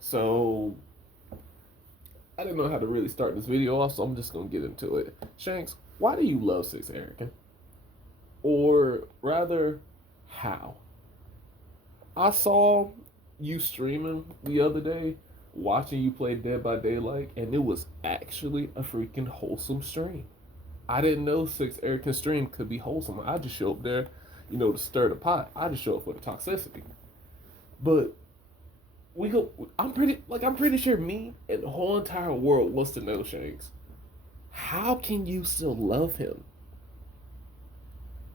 So I didn't know how to really start this video off, so I'm just gonna get into it. Shanks, why do you love 6arakin? Or rather, how? I saw you streaming the other day, watching you play Dead by Daylight, and it was actually a freaking wholesome stream. I didn't know 6arakin stream could be wholesome. I just show up there, to stir the pot. I just show up for the toxicity. But we go. I'm pretty sure me and the whole entire world wants to know, Shanks. How can you still love him,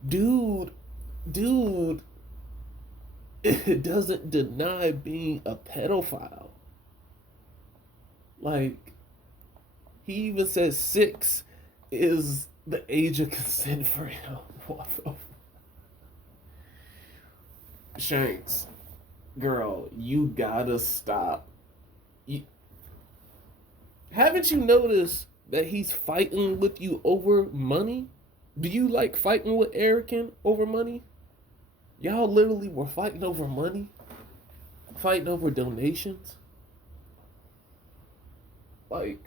dude? Dude, it doesn't deny being a pedophile. Like, he even says 6 is the age of consent for him. Shanks, girl, you gotta stop. You, haven't you noticed that he's fighting with you over money? Do you like fighting with Arakin over money? Y'all literally were fighting over money, fighting over donations. Like,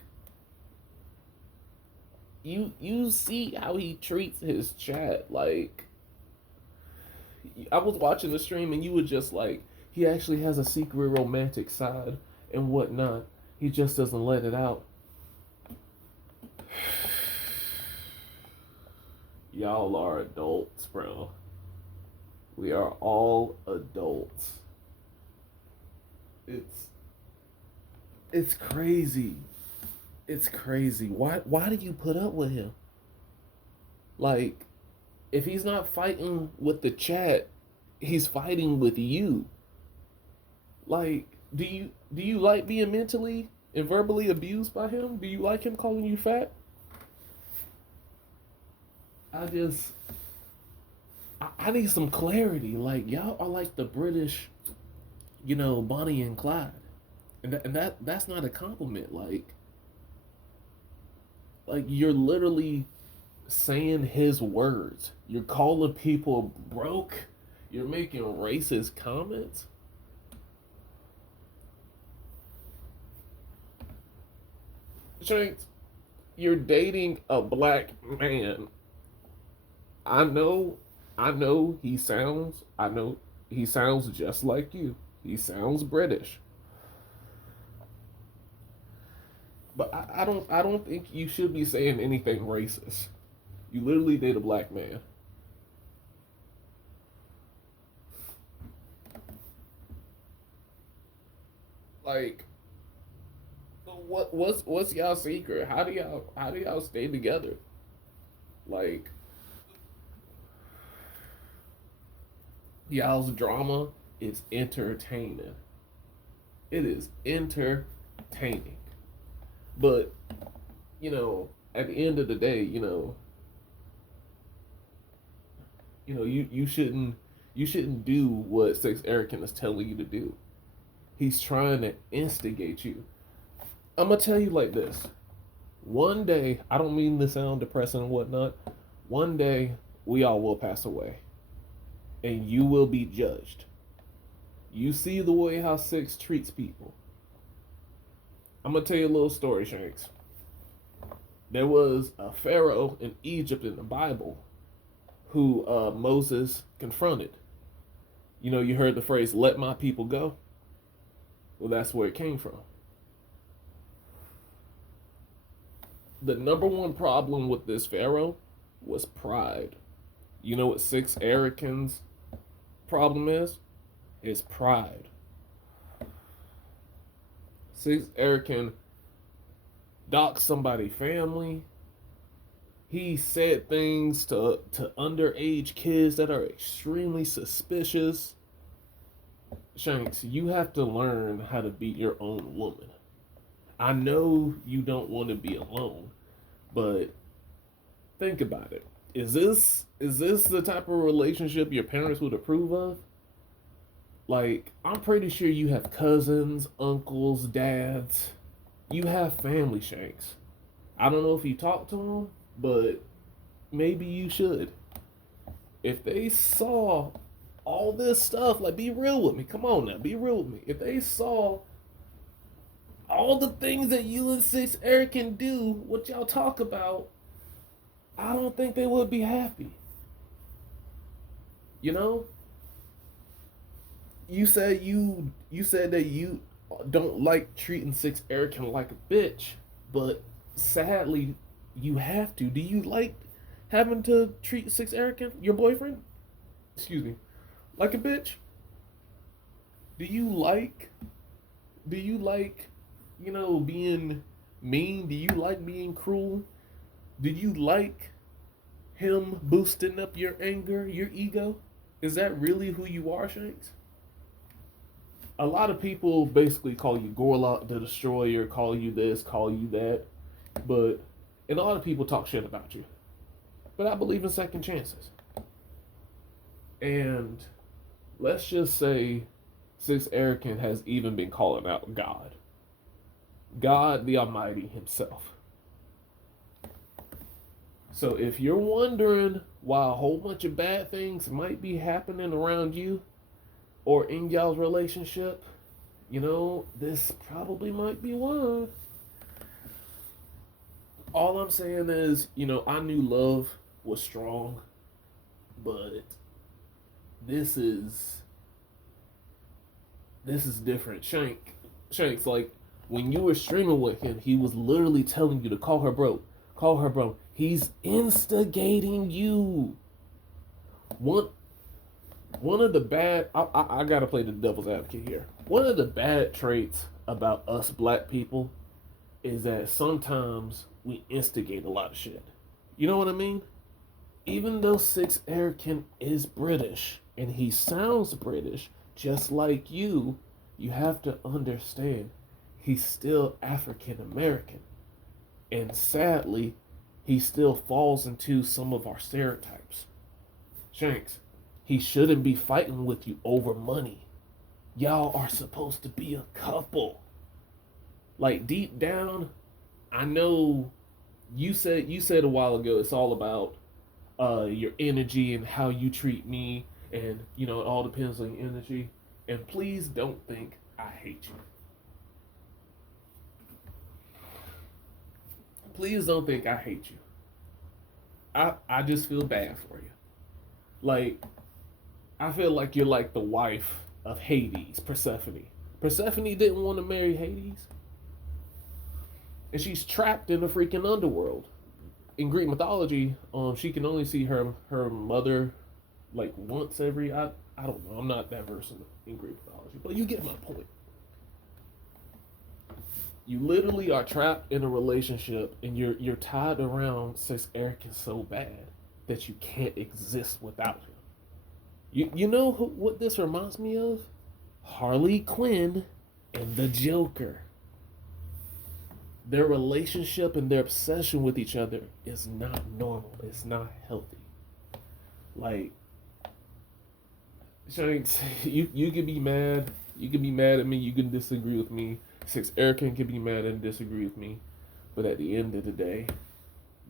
you see how he treats his chat. Like, I was watching the stream and you were just like, he actually has a secret romantic side and whatnot. He just doesn't let it out. Y'all are adults, bro. We are all adults. It's it's crazy. It's crazy. Why do you put up with him? Like, if he's not fighting with the chat, he's fighting with you. Like, do you like being mentally and verbally abused by him? Do you like him calling you fat? I just I need some clarity. Like, y'all are like the British, Bonnie and Clyde, and that's not a compliment. Like you're literally saying his words. You're calling people broke. You're making racist comments. Shanks, you're dating a black man. I know, I know he sounds just like you. He sounds British. But I don't think you should be saying anything racist. You literally date a black man. Like, what's y'all secret? How do y'all stay together? Like, y'all's drama is entertaining. It is entertaining. But, at the end of the day, you shouldn't do what 6arakin is telling you to do. He's trying to instigate you. I'm gonna tell you like this. One day, I don't mean to sound depressing and whatnot. One day, we all will pass away, and you will be judged. You see the way how 6 treats people. I'm gonna tell you a little story, Shanks. There was a pharaoh in Egypt in the Bible who Moses confronted. You heard the phrase "Let my people go." Well, that's where it came from. The number one problem with this pharaoh was pride. You know what 6arakin's problem is? Is pride. 6arakin doxed somebody's family. He said things to underage kids that are extremely suspicious. Shanks, you have to learn how to be your own woman. I know you don't want to be alone, but think about it. Is this the type of relationship your parents would approve of? Like, I'm pretty sure you have cousins, uncles, dads. You have family, Shanks. I don't know if you talk to them, but maybe you should. If they saw all this stuff, like, be real with me. Come on now, be real with me. If they saw all the things that you and 6 Eric can do, what y'all talk about, I don't think they would be happy. You know, you said that you don't like treating 6 Eric like a bitch, but sadly, you have to. Do you like having to treat 6 Eric, your boyfriend? Excuse me, like a bitch? Do you like? Do you like, being mean? Do you like being cruel? Do you like him boosting up your anger, your ego? Is that really who you are, Shanks? A lot of people basically call you Gorlock the Destroyer, call you this, call you that, but and a lot of people talk shit about you. But I believe in second chances. And let's just say 6 Eric has even been calling out God. God the Almighty Himself. So if you're wondering why a whole bunch of bad things might be happening around you or in y'all's relationship, this probably might be one. All I'm saying is, I knew love was strong, but this is different. Shanks, like when you were streaming with him, he was literally telling you to call her bro. Call her bro. He's instigating you. One of the bad I gotta play the devil's advocate here. One of the bad traits about us black people is that sometimes we instigate a lot of shit. You know what I mean? Even though 6 Eric is British and he sounds British, just like you have to understand he's still African American. And sadly, he still falls into some of our stereotypes. Shanks, he shouldn't be fighting with you over money. Y'all are supposed to be a couple. Like deep down, I know you said a while ago it's all about your energy and how you treat me, and it all depends on your energy. And please don't think I hate you. Please don't think I hate you. I just feel bad for you. Like, I feel like you're like the wife of Hades, Persephone. Persephone didn't want to marry Hades. And she's trapped in the freaking underworld. In Greek mythology, she can only see her mother like once every I don't know. I'm not that versed in Greek mythology, but you get my point. You literally are trapped in a relationship, and you're tied around 6 Eric so bad that you can't exist without him. You know what this reminds me of? Harley Quinn and the Joker. Their relationship and their obsession with each other is not normal. It's not healthy. Like, Shanks, you can be mad. You can be mad at me. You can disagree with me. 6 Eric can be mad and disagree with me. But at the end of the day,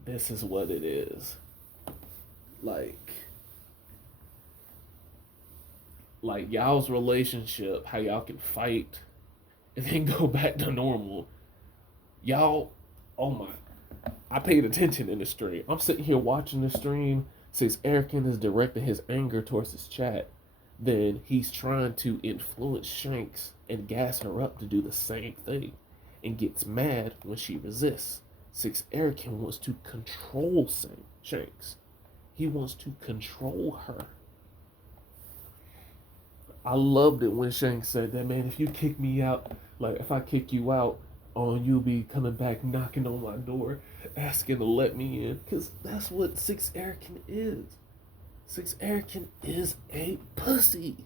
this is what it is. Like y'all's relationship, how y'all can fight and then go back to normal. Y'all, oh my, I paid attention in the stream. I'm sitting here watching the stream. 6 Eric is directing his anger towards his chat. Then he's trying to influence Shanks and gas her up to do the same thing, and gets mad when she resists. 6 Eric wants to control Shanks. He wants to control her. I loved it when Shanks said that, man, if you kick me out, like if I kick you out, you'll be coming back knocking on my door, asking to let me in. Because that's what 6 Eric is. 6 Eric is a pussy.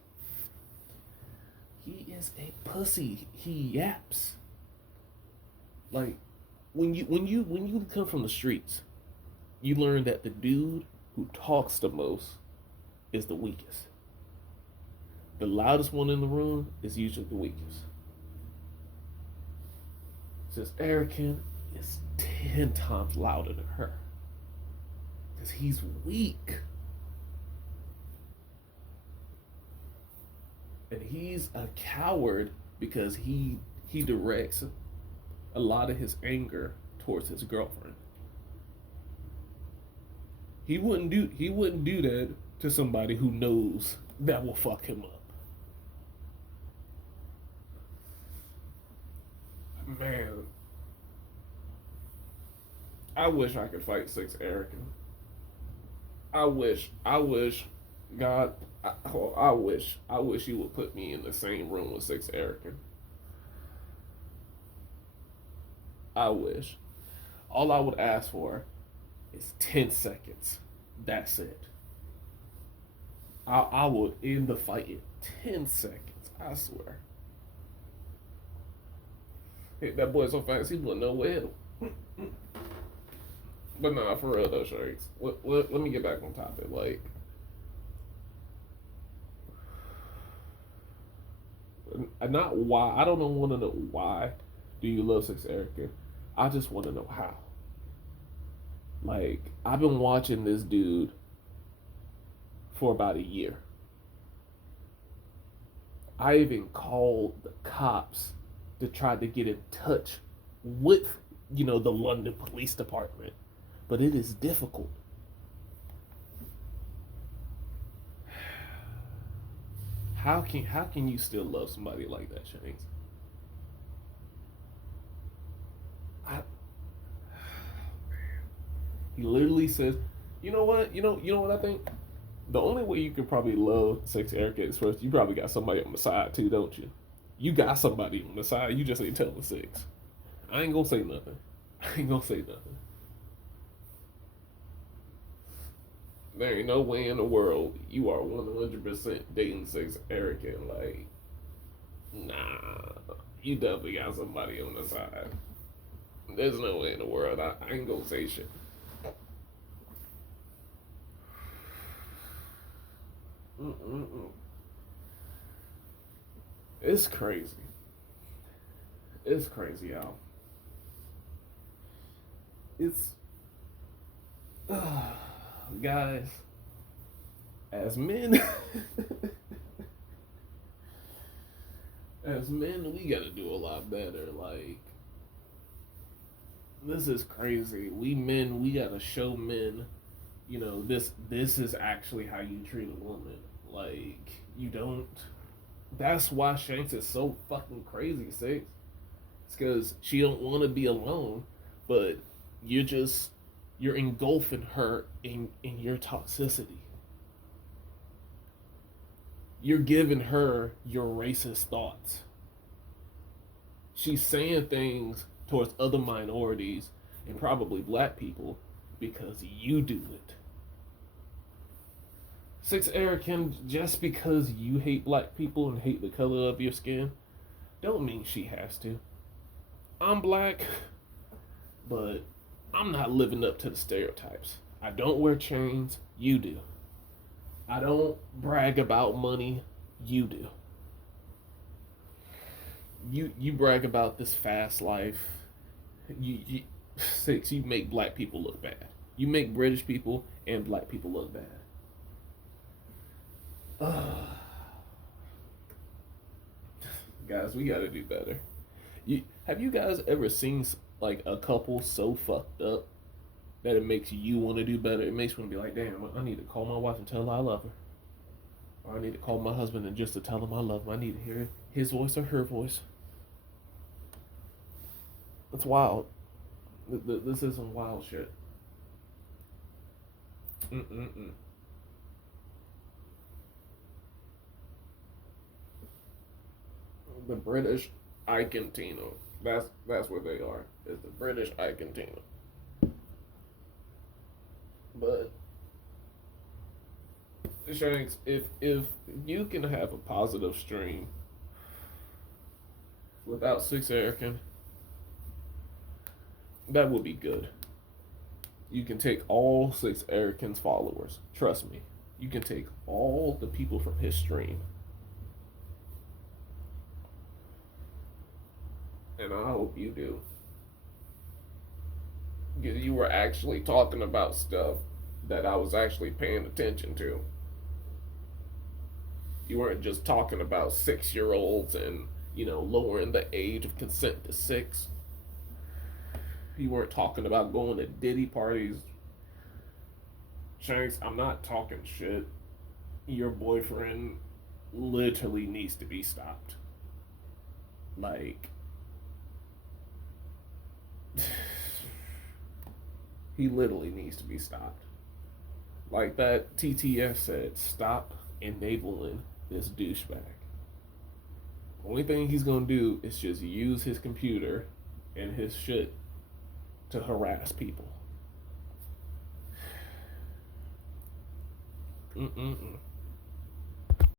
He is a pussy. He yaps. Like when you come from the streets, you learn that the dude who talks the most is the weakest. The loudest one in the room is usually the weakest. 6 Eric is 10 times louder than her. Because he's weak. And he's a coward because he directs a lot of his anger towards his girlfriend. He wouldn't do that to somebody who knows that will fuck him up. Man, I wish I could fight 6arakin. I wish, God, I wish you would put me in the same room with 6arakin. I wish. All I would ask for is 10 seconds. That's it. I would end the fight in 10 seconds. I swear. Hit that boy so fast he wouldn't know where to. But nah, for real though, Sharks. Let me get back on topic. Like, not why. I don't want to know why do you love 6arakin. I just want to know how. Like, I've been watching this dude for about a year. I even called the cops to try to get in touch with, the London Police Department. But it is difficult. How can you still love somebody like that, Shanks? I, he literally says, you know what? You know what I think? The only way you can probably love 6arakin is first, you probably got somebody on the side too, don't you? You got somebody on the side. You just ain't telling six. I ain't gonna say nothing. I ain't gonna say nothing. There ain't no way in the world you are 100% dating 6arakin. Like, nah, you definitely got somebody on the side. There's no way in the world. I ain't gonna say shit. Mm-mm-mm. It's crazy. It's crazy, y'all. It's guys, as men, as men, we gotta do a lot better. Like, this is crazy. We men, we gotta show men, this is actually how you treat a woman. Like, you don't. That's why Shanks is so fucking crazy, Six. It's because she don't want to be alone, but you're just you're engulfing her in your toxicity. You're giving her your racist thoughts. She's saying things towards other minorities and probably black people because you do it. 6arakin, just because you hate black people and hate the color of your skin, don't mean she has to. I'm black, but I'm not living up to the stereotypes. I don't wear chains, you do. I don't brag about money, you do. You brag about this fast life. You Six, you make black people look bad. You make British people and black people look bad. Guys, we gotta do better. Have you guys ever seen like a couple so fucked up that it makes you want to do better? It makes me want to be like, damn, I need to call my wife and tell her I love her, or I need to call my husband and just to tell him I love him. I need to hear his voice or her voice. That's wild. This is some wild shit. Mm-mm-mm. The British Argentina. That's what they are. It's the British Argentina. But Shanks, if you can have a positive stream without 6arakin, that would be good. You can take all 6arakin's followers. Trust me. You can take all the people from his stream. And I hope you do. Because you were actually talking about stuff that I was actually paying attention to. You weren't just talking about 6-year olds and, lowering the age of consent to 6. You weren't talking about going to Diddy parties. Shanks, I'm not talking shit. Your boyfriend literally needs to be stopped. Like, he literally needs to be stopped. Like that TTS said, stop enabling this douchebag. Only thing he's gonna do is just use his computer and his shit to harass people. Mm-mm-mm.